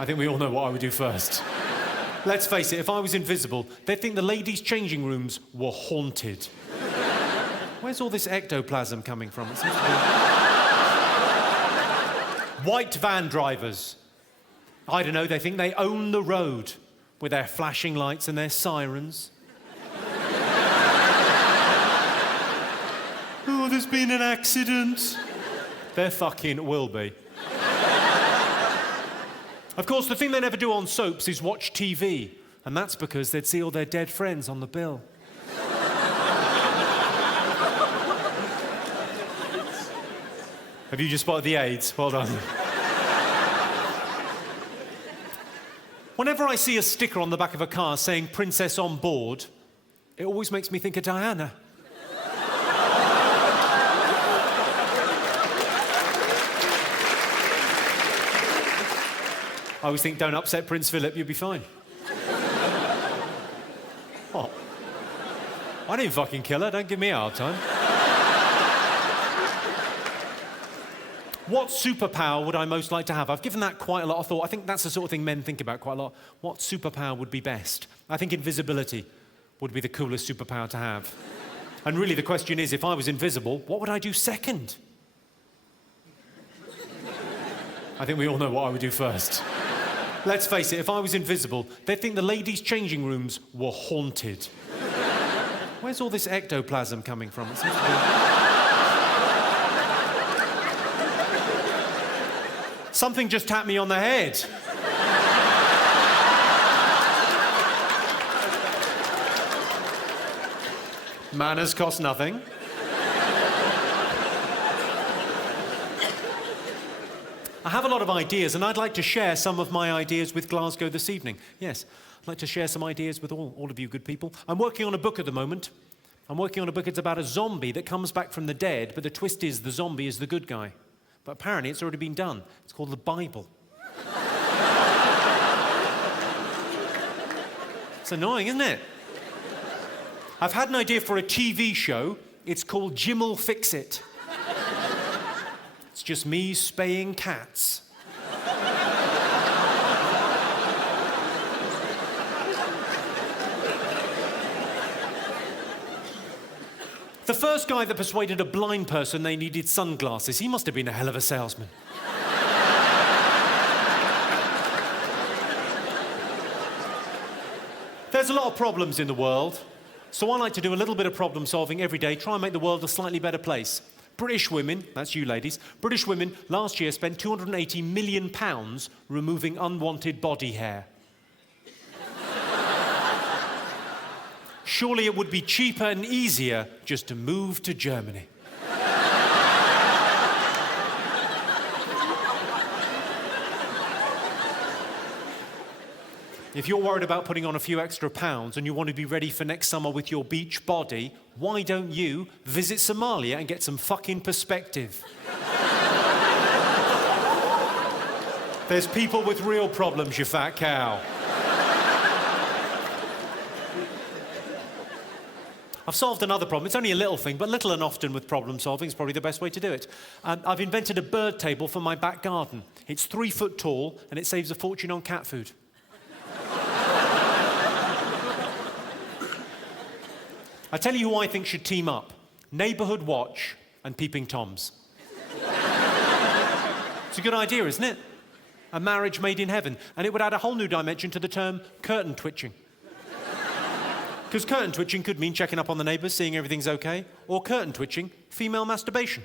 I think we all know what I would do first. Let's face it, if I was invisible, they'd think the ladies' changing rooms were haunted. Where's all this ectoplasm coming from? It seems to be... White van drivers. I don't know, they think they own the road with their flashing lights and their sirens. Oh, there's been an accident. There fucking will be. Of course, the thing they never do on soaps is watch TV, and that's because they'd see all their dead friends on the bill. Have you just spotted the AIDS? Well done. Whenever I see a sticker on the back of a car saying Princess on Board, it always makes me think of Diana. I always think, don't upset Prince Philip, you'll be fine. What? I didn't fucking kill her, don't give me a hard time. What superpower would I most like to have? I've given that quite a lot of thought. I think that's the sort of thing men think about quite a lot. What superpower would be best? I think invisibility would be the coolest superpower to have. And really the question is, if I was invisible, what would I do second? I think we all know what I would do first. Let's face it, if I was invisible, they'd think the ladies' changing rooms were haunted. Where's all this ectoplasm coming from? It seems to be... Something just tapped me on the head. Manners cost nothing. I have a lot of ideas, and I'd like to share some of my ideas with Glasgow this evening. Yes, I'd like to share some ideas with all of you good people. I'm working on a book at the moment. I'm working on a book, it's about a zombie that comes back from the dead, but the twist is the zombie is the good guy. But apparently it's already been done. It's called the Bible. It's annoying, isn't it? I've had an idea for a TV show. It's called Jim'll Fix It. It's just me spaying cats. The first guy that persuaded a blind person they needed sunglasses, he must have been a hell of a salesman. There's a lot of problems in the world, so I like to do a little bit of problem solving every day, try and make the world a slightly better place. British women, that's you ladies, British women last year spent £280 million removing unwanted body hair. Surely it would be cheaper and easier just to move to Germany. If you're worried about putting on a few extra pounds and you want to be ready for next summer with your beach body, why don't you visit Somalia and get some fucking perspective? There's people with real problems, you fat cow. I've solved another problem. It's only a little thing, but little and often with problem solving is probably the best way to do it. I've invented a bird table for my back garden. It's 3 foot tall and it saves a fortune on cat food. I tell you who I think should team up. Neighbourhood Watch and Peeping Toms. It's a good idea, isn't it? A marriage made in heaven. And it would add a whole new dimension to the term curtain twitching. Because curtain twitching could mean checking up on the neighbours, seeing everything's okay, or curtain twitching, female masturbation.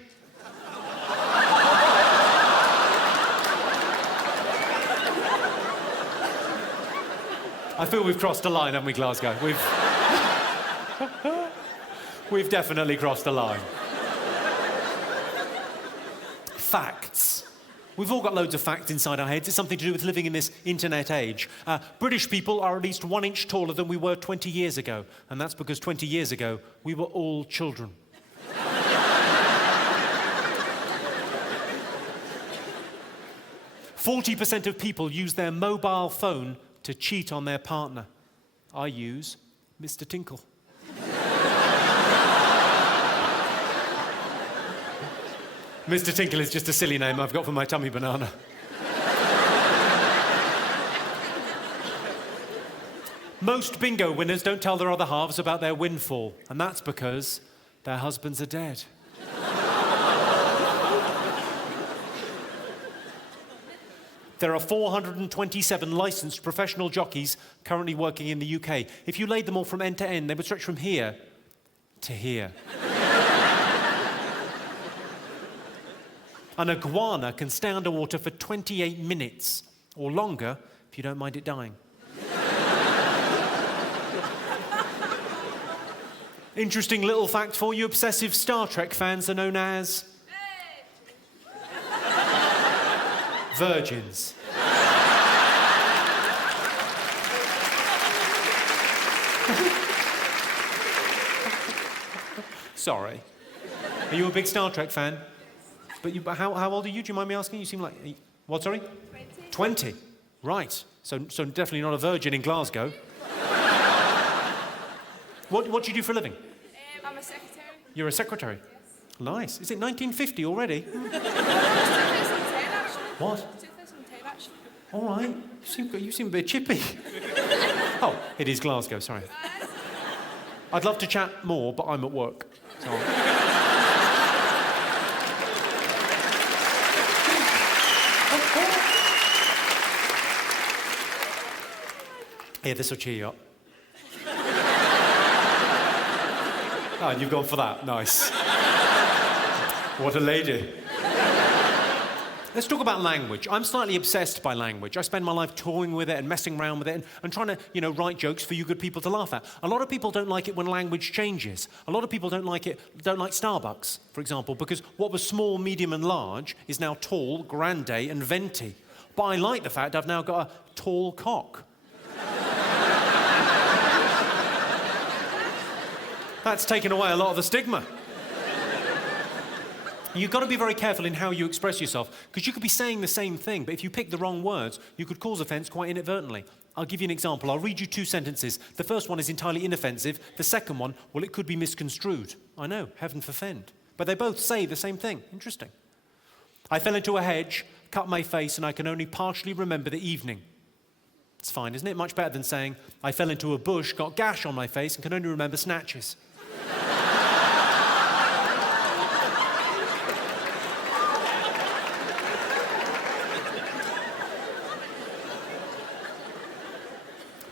I feel we've crossed a line, haven't we, Glasgow? We've definitely crossed a line. Facts. We've all got loads of facts inside our heads. It's something to do with living in this internet age. British people are at least 1 inch taller than we were 20 years ago. And that's because 20 years ago, we were all children. 40% of people use their mobile phone to cheat on their partner. I use Mr. Tinkle. Mr. Tinkle is just a silly name I've got for my tummy banana. Most bingo winners don't tell their other halves about their windfall, and that's because their husbands are dead. There are 427 licensed professional jockeys currently working in the UK. If you laid them all from end to end, they would stretch from here to here. An iguana can stay underwater for 28 minutes, or longer, if you don't mind it dying. Interesting little fact for you, obsessive Star Trek fans are known as... virgins. Sorry. Are you a big Star Trek fan? But how old are you? Do you mind me asking? You seem like... What, sorry? 20. 20. Right. So definitely not a virgin in Glasgow. What do you do for a living? I'm a secretary. You're a secretary? Yes. Nice. Is it 1950 already? 2010, actually. What? 2010, actually. All right. You seem a bit chippy. Oh, it is Glasgow, sorry. I'd love to chat more, but I'm at work. So Here, this will cheer you up. Ah, you've gone for that. Nice. What a lady. Let's talk about language. I'm slightly obsessed by language. I spend my life toying with it and messing around with it and trying to, write jokes for you good people to laugh at. A lot of people don't like it when language changes. A lot of people don't like Starbucks, for example, because what was small, medium, and large is now tall, grande, and venti. But I like the fact I've now got a tall cock. That's taken away a lot of the stigma. You've got to be very careful in how you express yourself, because you could be saying the same thing, but if you pick the wrong words, you could cause offence quite inadvertently. I'll give you an example. I'll read you 2 sentences. The first one is entirely inoffensive. The second one, well, it could be misconstrued. I know, heaven forfend. But they both say the same thing. Interesting. I fell into a hedge, cut my face, and I can only partially remember the evening. It's fine, isn't it? Much better than saying, I fell into a bush, got gash on my face, and can only remember snatches.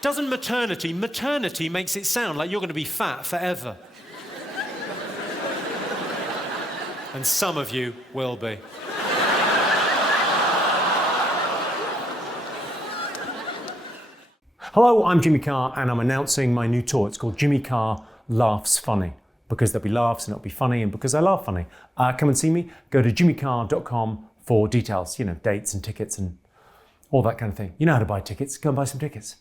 Doesn't maternity makes it sound like you're going to be fat forever. And some of you will be. Hello, I'm Jimmy Carr, and I'm announcing my new tour. It's called Jimmy Carr Laughs Funny, because there'll be laughs and it'll be funny, and because I laugh funny. Come and see me. Go to jimmycarr.com for details, dates and tickets and all that kind of thing. You know how to buy tickets. Go and buy some tickets.